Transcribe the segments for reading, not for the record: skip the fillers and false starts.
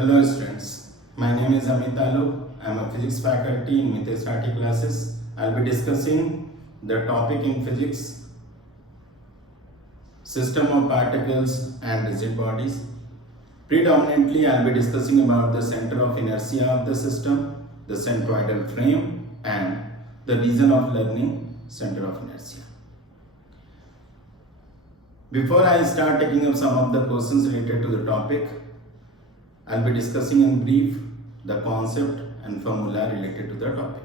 Hello students, my name is Amit Alok. I am a physics faculty in Mitesh Rathi classes. I will be discussing the topic in physics, system of particles and rigid bodies. Predominantly I will be discussing about the center of inertia of the system, the centroidal frame and the reason of learning center of inertia. Before I start taking up some of the questions related to the topic, I'll be discussing in brief the concept and formula related to the topic.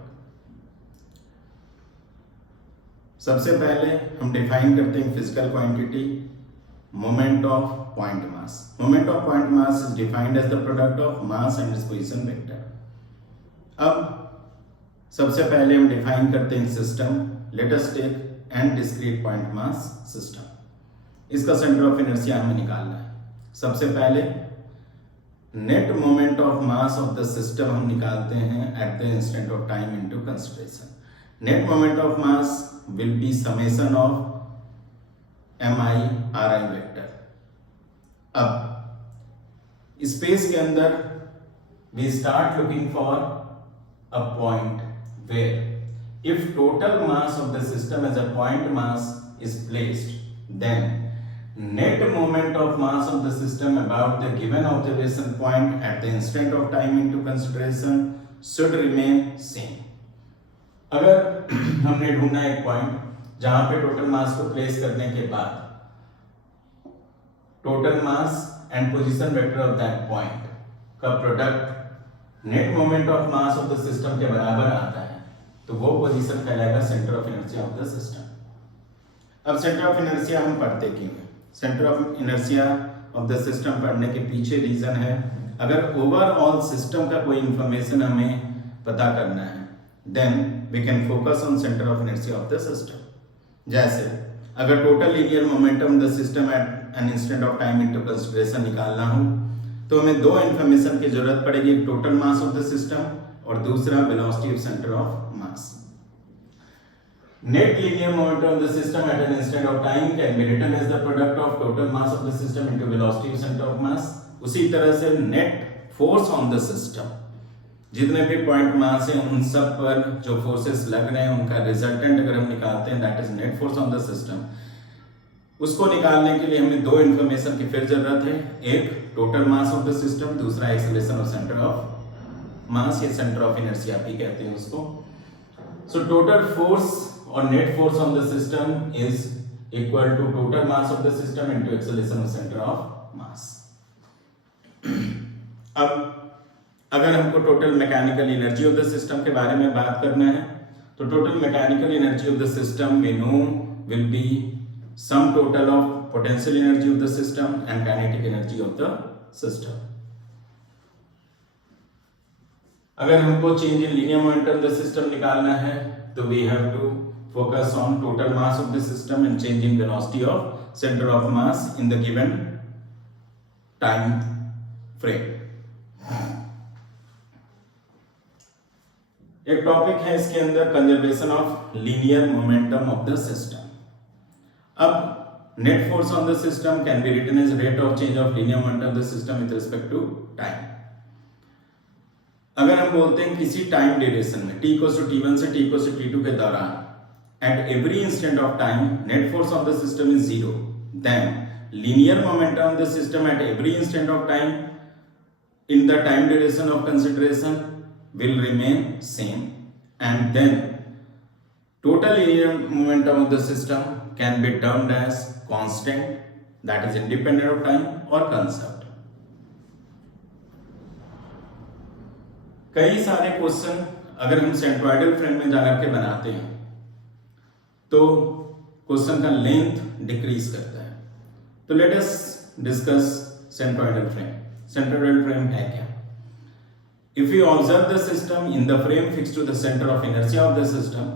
सबसे पहले हम define करते हैं physical quantity moment of point mass. Moment of point mass is defined as the product of mass and its position vector. अब सबसे पहले हम define करते हैं system. Let us take an discrete point mass system. इसका centre of inertia हमें निकालना है. सबसे पहले net moment of mass of the system हम निकालते हैं at the instant of time into consideration. Net moment of mass will be summation of m i r i vector. अब स्पेस के अंदर we start looking for a point where if total mass of the system as a point mass is placed, then net moment of mass of the system about the given observation point at the instant of time into consideration should remain same. अगर हमने ढूंढना एक point जहां पे total mass को place करने के बाद total mass and position vector of that point का product net moment of mass of the system के बराबर आता है, तो वो पोजीशन कहलाएगा centre of inertia of the system. अब सेंटर ऑफ इनर्शिया हम पढ़ते क्यों हैं? Centre of inertia of the system पढ़ने के पीछे रीजन है, अगर ओवरऑल सिस्टम का कोई इंफॉर्मेशन हमें पता करना है then we can focus on centre of inertia of the system. जैसे अगर total linear momentum the system at an instant of time into consideration निकालना हो तो हमें दो इंफॉर्मेशन की जरूरत पड़ेगी. एक total mass of the system और दूसरा velocity of centre of mass. Net linear momentum of the system at an instant of time can be written as the product of total mass of the system into velocity of center of mass. उसी तरह से net force on the system, जितने भी point mass हैं उन सब पर जो फोर्सेस लग रहे हैं उनका रिजल्टेंट अगर हम निकालते हैं that is net force on the system. उसको निकालने के लिए हमें दो इंफॉर्मेशन की फिर जरूरत है. एक total mass of the system, दूसरा acceleration of centre of mass या सेंटर ऑफ इनर्शिया भी कहते हैं उसको. So total force or net force on the system is equal to total mass of the system into acceleration of center of mass. अब अगर हमको total mechanical energy of the system के बारे में बात करना है तो total mechanical energy of the system we know will be sum total of potential energy of the system and kinetic energy of the system. अगर हमको change in linear momentum of the system निकालना है तो we have to focus on total mass of the system and change in velocity of center of mass in the given time frame. एक topic है इसके अंदर conservation of linear momentum of the system. अब net force on the system can be written as rate of change of linear momentum of the system with respect to time. अगर हम बोलते हैं किसी टाइम ड्यूरेशन में t = t1 से t = t2 के दौरान at every instant of time net force of the system is 0, then linear momentum of the system at every instant of time in the time duration of consideration will remain same, and then total linear momentum of the system can be termed as constant, that is independent of time, or conserved. कई सारे question अगर हम centroidal frame में जाकर के बनाते हैं तो क्वेश्चन का लेंथ डिक्रीज करता है. तो let us discuss centroidal frame. Centroidal frame है क्या? If you observe the system in the frame fix to the centre of inertia of the system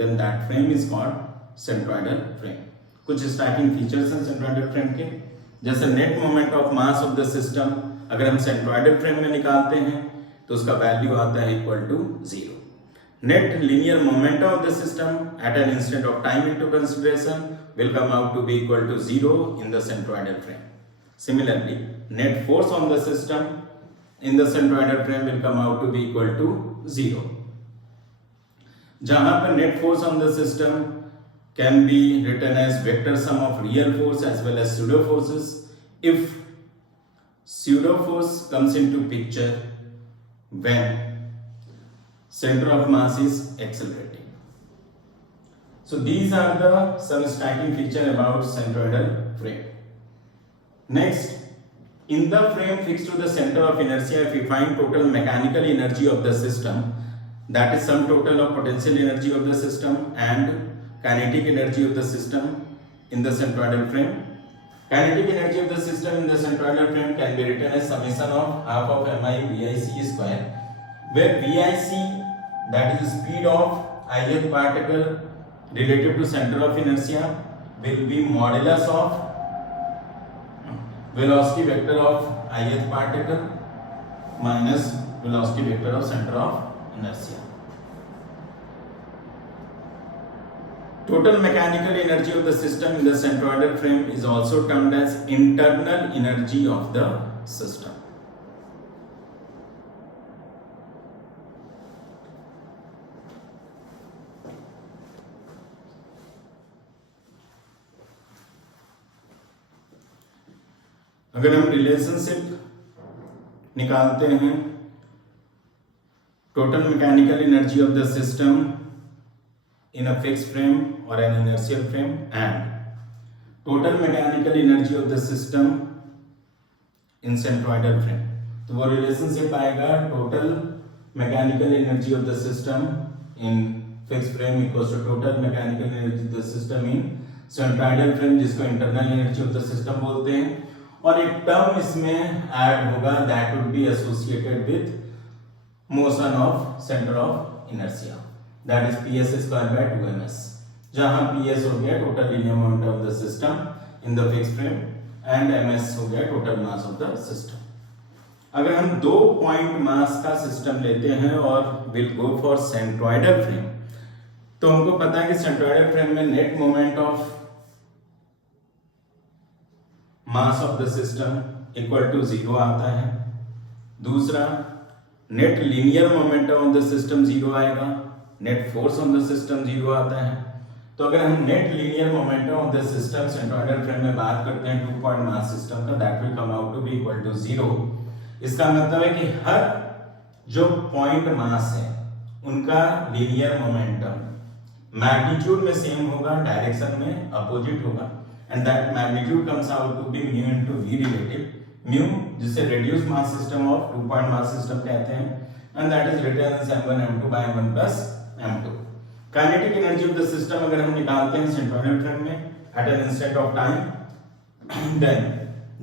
then that frame is called centroidal frame. कुछ striking features हैं centroidal frame के, जैसे net moment of mass of the system अगर हम centroidal frame में निकालते हैं तो उसका वैल्यू आता है equal to 0. Net linear momentum of the system at an instant of time into consideration will come out to be equal to 0 in the centroidal frame. Similarly, net force on the system in the centroidal frame will come out to be equal to 0. जहां पर net force on the system can be written as vector sum of real force as well as pseudo forces if pseudo force comes into picture when center of mass is accelerating. So these are the some striking feature about centroidal frame. Next, in the frame fixed to the center of inertia, if we find total mechanical energy of the system, that is sum total of potential energy of the system and kinetic energy of the system in the centroidal frame. Kinetic energy of the system in the centroidal frame can be written as summation of half of mi vic square, where vic, that is speed of ith particle relative to center of inertia, will be modulus of velocity vector of ith particle minus velocity vector of center of inertia. Total mechanical energy of the system in the centroidal frame is also termed as internal energy of the system. अगर हम relationship निकालते हैं total mechanical energy of the system in a fixed frame और an inertial frame and total mechanical energy of the system in centroidal frame, तो वो relationship आएगा total mechanical energy of the system in fixed frame equals to total mechanical energy of the system in centroidal frame, जिसको internal energy of the system बोलते हैं. और एक term इसमें add होगा that would be associated with motion of centre of inertia, that is ps square by 2ms, जहां ps हो गया total linear moment of the system in the fixed frame and ms हो गया total mass of the system. अगर हम 2 point मास का system लेते हैं और will go for centroidal frame, तो हमको पता है कि सेंट्रोइडल फ्रेम में net moment of mass of the system equal to 0 आता है. दूसरा, net linear momentum of the system 0 आएगा, net force on the system 0 आता है. तो अगर हम net linear momentum of the system centroidal frame में बात करते हैं 2 पॉइंट मास सिस्टम का, that will come out to be equal to 0. इसका मतलब है कि हर जो पॉइंट मास है उनका लीनियर मोमेंटम मैग्नीट्यूड में सेम होगा, डायरेक्शन में अपोजिट होगा, and that magnitude comes out to be mu into v relative, mu जिसे reduced mass system of 2 point mass system कहते हैं, and that is written as m1 m2 by m1 plus m2. kinetic energy of the system अगर हम निकालते हैं centroidal frame में at an instant of time, then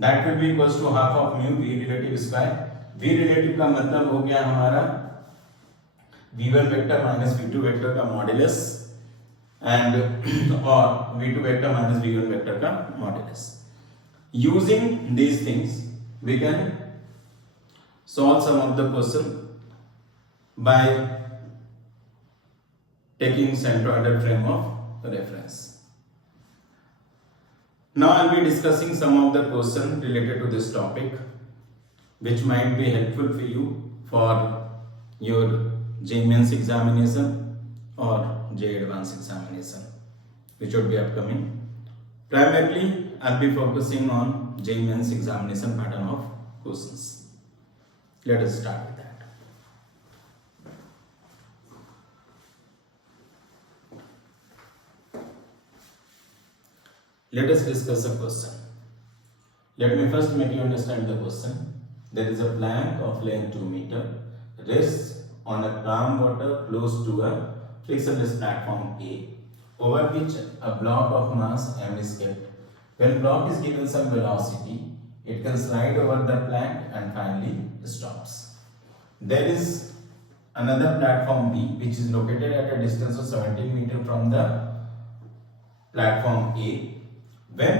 that will be equals to half of mu v relative square. v relative का मतलब हो गया हमारा v1 vector minus v2 vector का modulus and or v2 vector minus v1 vector का modulus. Using these things we can solve some of the question by taking centroidal frame of reference. Now I will be discussing some of the question related to this topic which might be helpful for you for your JEE Mains examination or JEE Advanced examination which would be upcoming. Primarily I'll be focusing on JEE Mains examination pattern of questions. Let us start with that. Let us discuss a question. Let me first make you understand the question. There is a plank of length 2 meter rests on a calm water close to a frictionless platform A, over which a block of mass m is kept. When block is given some velocity, it can slide over the plank and finally stops. There is another platform B which is located at a distance of 17 meters from the platform A. When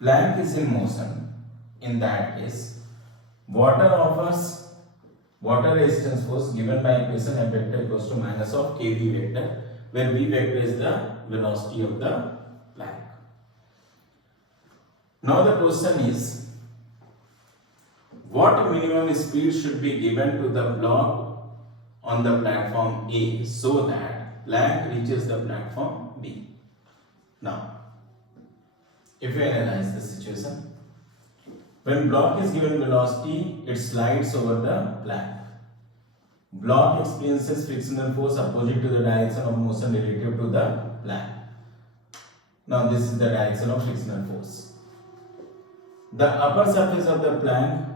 plank is in motion, in that case, water resistance force given by equation F vector equals to minus of kV vector, where V vector is the velocity of the plank. Now the question is, what minimum speed should be given to the block on the platform A so that plank reaches the platform B. Now, if we analyze the situation, when block is given velocity, it slides over the plank. Block experiences frictional force opposite to the direction of motion relative to the plank. Now this is the direction of frictional force. The upper surface of the plank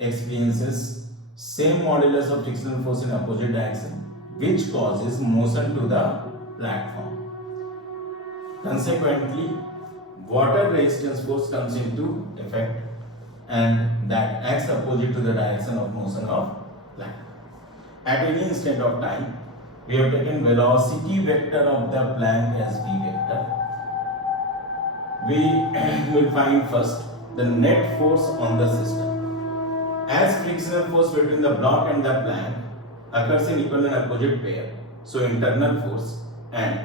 experiences same modulus of frictional force in opposite direction, which causes motion to the platform. Consequently, water resistance force comes into effect and that acts opposite to the direction of motion of plank. At any instant of time, we have taken velocity vector of the plank as v vector. We will find first the net force on the system. As frictional force between the block and the plank occurs in equal and opposite pair, so internal force and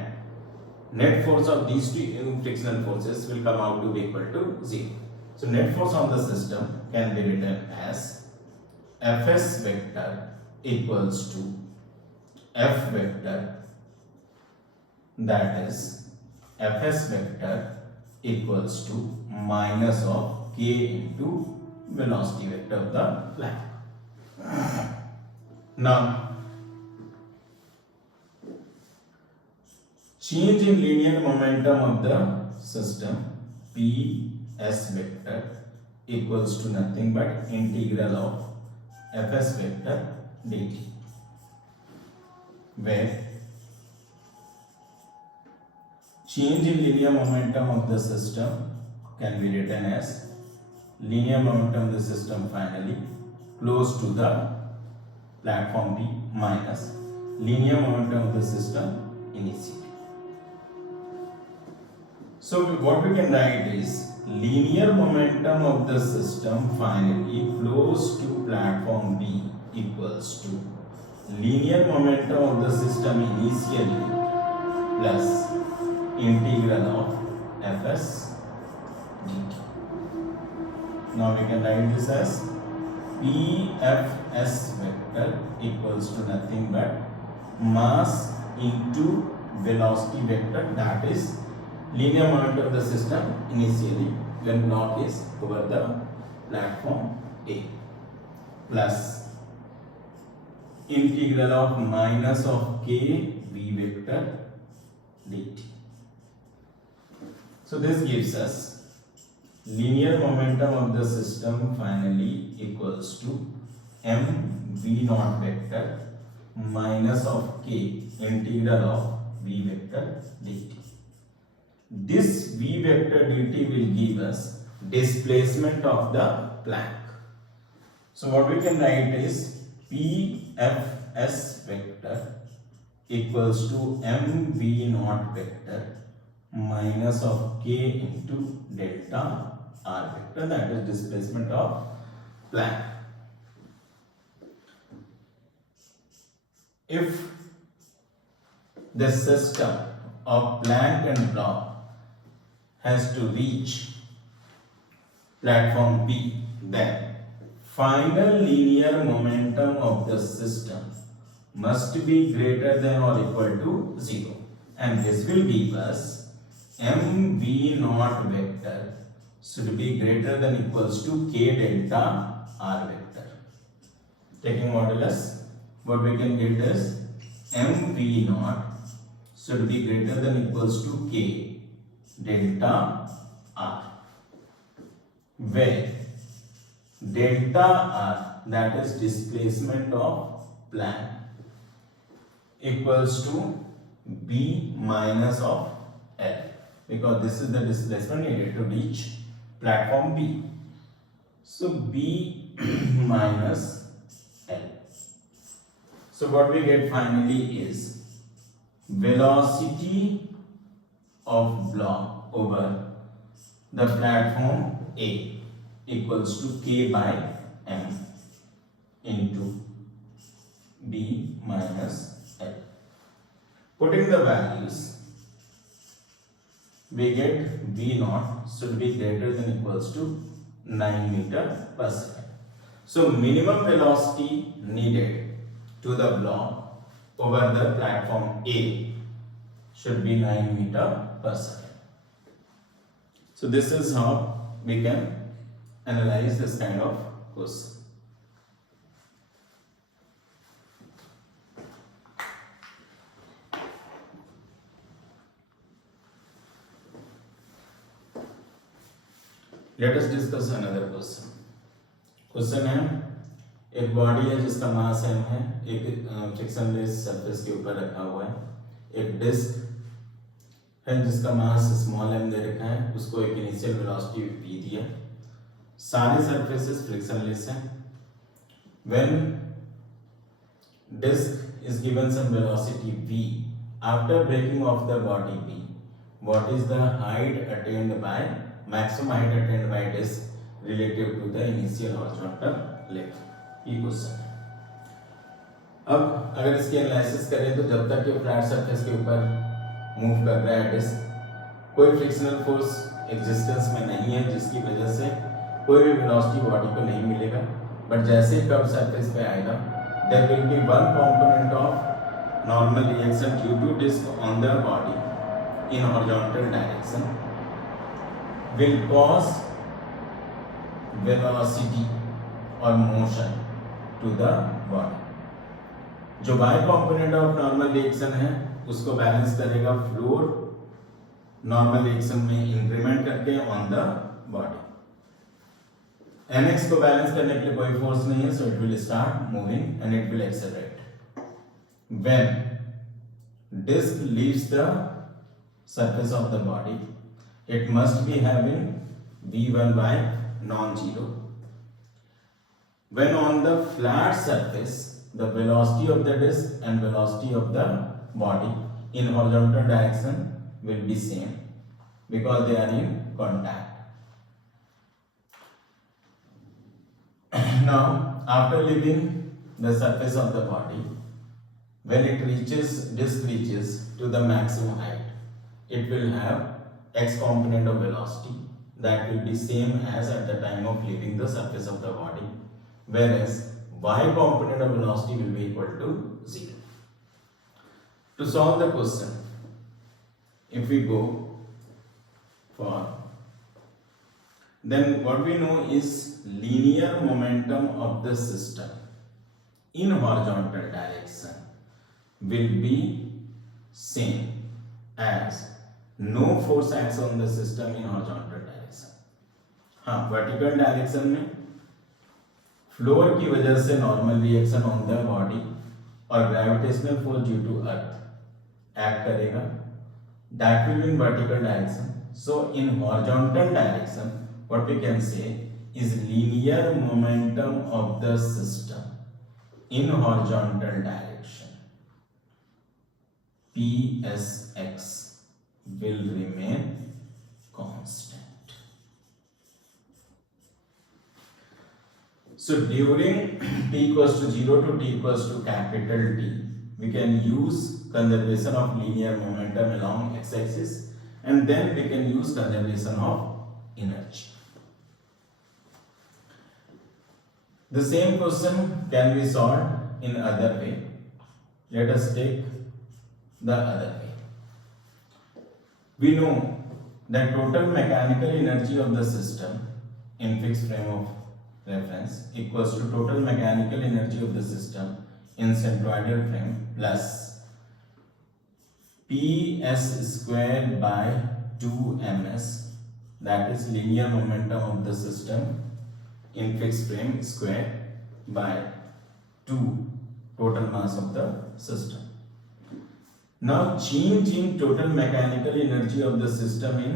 net force of these two frictional forces will come out to be equal to 0. So net force on the system can be written as Fs vector equals to F vector, that is Fs vector equals to minus of k into velocity vector of the plank. Now, change in linear momentum of the system Ps vector equals to nothing but integral of Fs vector dt, where change in linear momentum of the system can be written as linear momentum of the system finally close to the platform B minus linear momentum of the system initially. So what we can write is linear momentum of the system finally flows to platform B equals to linear momentum of the system initially plus integral of Fs dt. Now we can write this as Pfs vector equals to nothing but mass into velocity vector, that is linear momentum of the system initially when block is over the platform A, plus integral of minus of k v vector dt. So this gives us linear momentum of the system finally equals to m v naught vector minus of k integral of v vector dt. This v vector dt will give us displacement of the plank. So what we can write is Pfs vector equals to mv naught vector minus of k into delta r vector, that is displacement of plank. If the system of plank and block has to reach platform B, then final linear momentum of the system must be greater than or equal to 0, and this will give us mv naught vector should be greater than equals to k delta r vector. Taking modulus, what we can get is mv naught should be greater than equals to k delta r, where delta r, that is displacement of plank, equals to b minus of l, because this is the displacement needed to reach platform B. So b minus l. So what we get finally is velocity of block over the platform A equals to k by m into b minus l. Putting the values, we get v naught should be greater than equals to 9 meter per second. So minimum velocity needed to the block over the platform A should be 9 meter per second. So this is how we can analyze this kind of question. Let us discuss another question. Question है, एक body है जिसका मास m है, एक frictionless surface के ऊपर रखा हुआ है, एक डिस्क है जिसका मास स्मॉल m दे रखा है, उसको एक इनिशियल वेलोसिटी v दिया, सारे सरफेसेस फ्रिक्शनलेस हैं. When disk is given some velocity v, after breaking of the body v, what is the height attained by maximum height attained by disk relative to the initial horizontal length? ये question है. अब अगर इसकी analysis करें तो जब तक ये फ्लैट सरफेस के ऊपर मूव कर रहा है डिस्क, कोई फ्रिक्शनल फोर्स एग्जिस्टेंस में नहीं है जिसकी वजह से कोई भी वेलोसिटी बॉडी को नहीं मिलेगा. बट जैसे ही कर्व सरफेस पे आएगा, there will be one component of normal reaction due to disc on the body in horizontal direction will cause velocity or motion to the body. जो y component of normal reaction है उसको balance करेगा floor normal reaction में increment करके on the body. mx को balance करने के लिए कोई फोर्स नहीं है, so it will start moving and it will accelerate. When disk leaves the surface of the body, it must be having v1 by non-zero. When on the flat surface, the velocity of the disk and velocity of the body in horizontal direction will be same because they are in contact. Now, after leaving the surface of the body, when it reaches, disk reaches to the maximum height, it will have x component of velocity that will be same as at the time of leaving the surface of the body, whereas y component of velocity will be equal to 0. To solve the question, if we go for, then what we know is linear momentum of the system in horizontal direction will be same as no force acts on the system in horizontal direction. हाँ, vertical direction में floor की वजह से normal reaction on the body और gravitational force due to earth act करेगा. That will be in vertical direction. So in horizontal direction what we can say is linear momentum of the system in horizontal direction psx will remain constant. So during t equals to 0 to t equals to capital T, we can use conservation of linear momentum along x-axis, and then we can use conservation of energy. The same question can be solved in other way. Let us take the other way. We know that total mechanical energy of the system in fixed frame of reference equals to total mechanical energy of the system in centroidal frame plus ps square by 2ms, that is linear momentum of the system in fixed frame square by 2 total mass of the system. Now change in total mechanical energy of the system in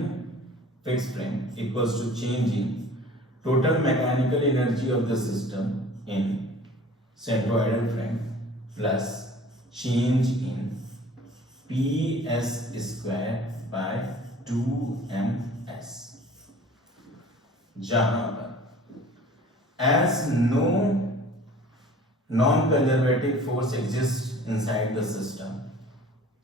fixed frame equals to change in total mechanical energy of the system in centroidal frame plus change in ps square by 2ms. जहां पर as no non-conservative force exists inside the system,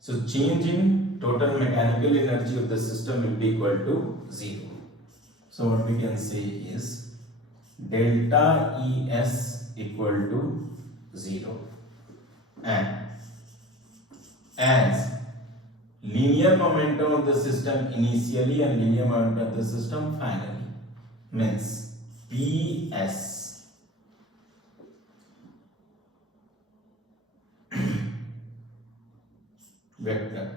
so change in total mechanical energy of the system will be equal to 0. So what we can say is delta ES equal to 0, and as linear momentum of the system initially and linear momentum of the system finally, means PS vector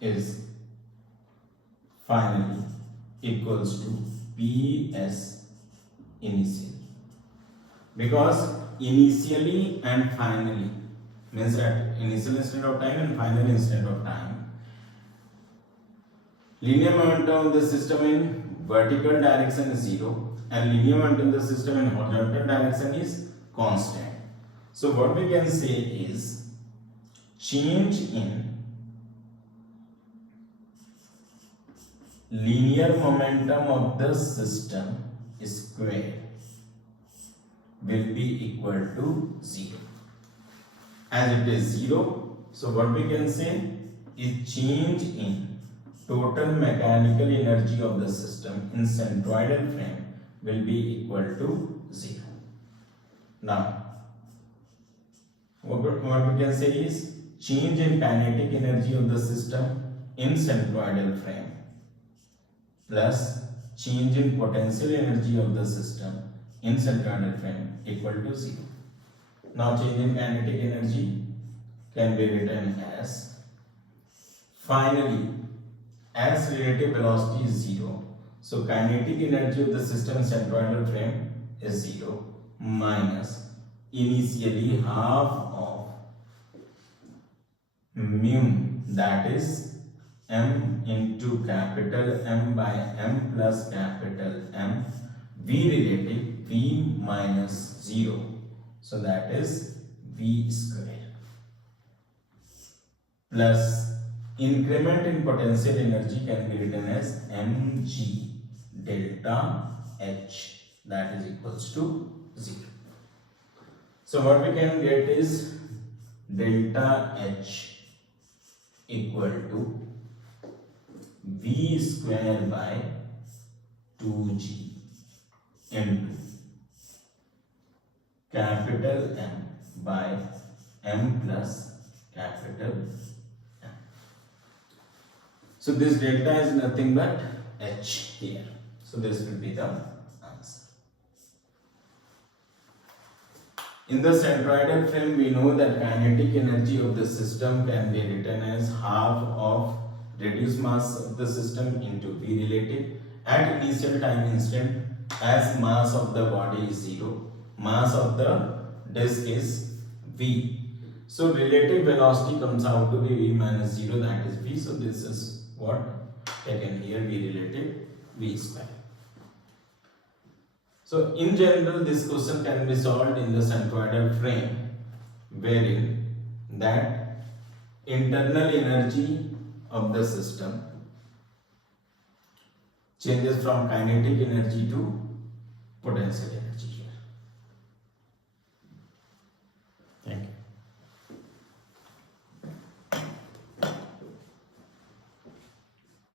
is finally equals to PS initially, because initially and finally means at initial instant of time and final instant of time, linear momentum of the system in vertical direction is 0 and linear momentum of the system in horizontal direction is constant. So what we can say is change in linear momentum of the system square will be equal to 0. As it is 0, so what we can say is change in total mechanical energy of the system in centroidal frame will be equal to 0. Now, what we can say is change in kinetic energy of the system in centroidal frame plus change in potential energy of the system in centroidal frame equal to 0. Now change in kinetic energy can be written as, finally, as relative velocity is 0, so kinetic energy of the system in centroidal frame is 0 minus initially half of mu, that is m into capital M by m plus capital M, V relative V minus 0, so that is V square, plus increment in potential energy can be written as mg delta H, that is equals to 0. So what we can get is delta H equal to V square by 2g into capital M by m plus capital M. So this delta is nothing but H here. So this will be the answer. In the centroidal frame, we know that kinetic energy of the system can be written as half of reduced mass of the system into V relative at initial time instant, as mass of the body is 0, mass of the disk is V. So relative velocity comes out to be V minus 0, that is V. So this is what taken here, V relative V square. So in general, this question can be solved in the centroidal frame, wherein that internal energy of the system changes from kinetic energy to potential energy.